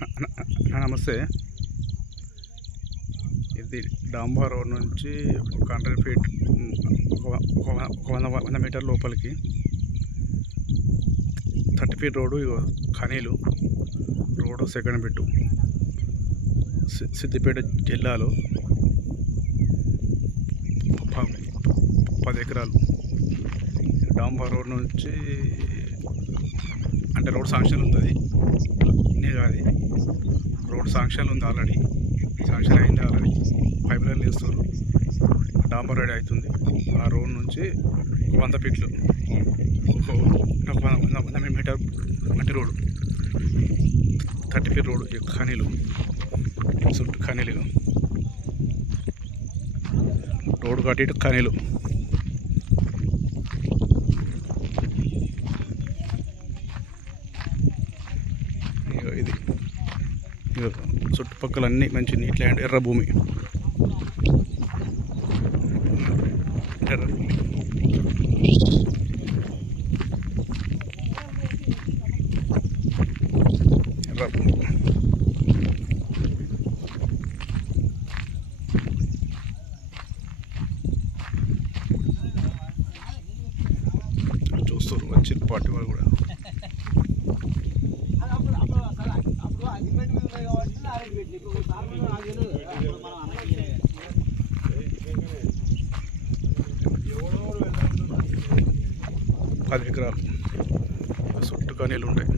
నమస్తే. ఇది డాంబా రోడ్ నుంచి ఒక హండ్రెడ్ ఫీట్ ఒక వంద వంద మీటర్ లోపలికి. థర్టీ ఫీట్ రోడ్డు ఇగో ఖనీలు రోడ్డు సెకండ్ బిట్టు సిద్దిపేట జిల్లాలో పది ఎకరాలు. డాంబా రోడ్ నుంచి అంటే రోడ్ శాంక్షన్ ఉంది ఇన్నే కాదు. రోడ్ శాంక్షన్ ఉంది ఆల్రెడీ. శాంక్షన్ అయింది ఆల్రెడీ. పైప్ లైన్ వేస్తారు డాంబర్ రెడీ అవుతుంది ఆ రోడ్ నుంచి వంద ఫీట్లు. వంద మీటర్ మట్టి రోడ్. థర్టీ ఫీట్ రోడ్ ఖనీలు. చుట్టూ ఖనీలు రోడ్ కట్టి ఖనీలు. ఇది. చుట్టుపక్కల అన్ని మంచి నీట్ ల్యాండ్ ఎర్ర భూమి. ఎర్ర భూమి. ఎర్ర భూమి చూస్తారు వచ్చిన పార్టీ వాళ్ళు కూడా. పది ఎకరాలు చుట్టూ కనీళ్ళు ఉంటాయి.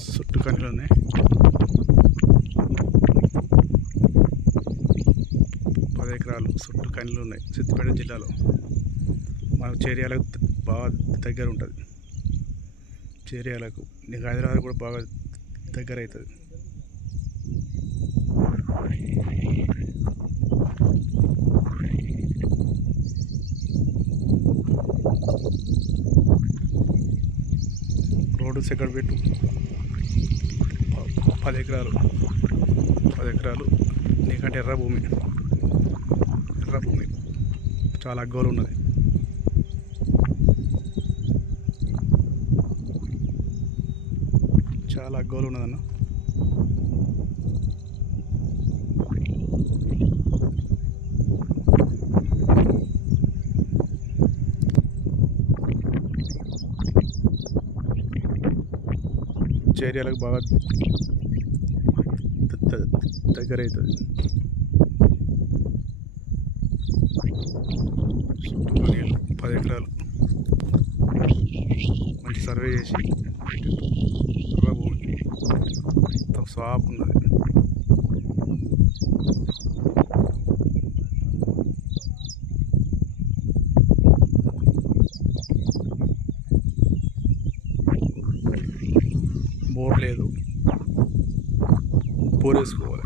చుట్టూ కనీళ్ళు ఉన్నాయి. పది ఎకరాలు చుట్టూ కనీళ్ళు ఉన్నాయి. సిద్దిపేట జిల్లాలో. మన చేరియాలకు బాగా దగ్గర ఉంటుంది. చేరియాలకు నీకు హైదరాబాద్ కూడా బాగా దగ్గర అవుతుంది రోడ్డు సెకండ్ పెట్టు. పది ఎకరాలు. పది ఎకరాలు. నీకంటే ఎర్ర భూమి. ఎర్ర భూమి. చాలా అగ్గోలు ఉన్నది చాలా అగ్గోలు ఉన్నదన్న. చేరియాలకు బాగా దగ్గర అవుతుంది పది ఎకరాలు. మంచి సర్వే చేసి మొత్తం స్వాప్ ఉన్నది. బోర్ లేదు. బోర్ వేసుకోవాలి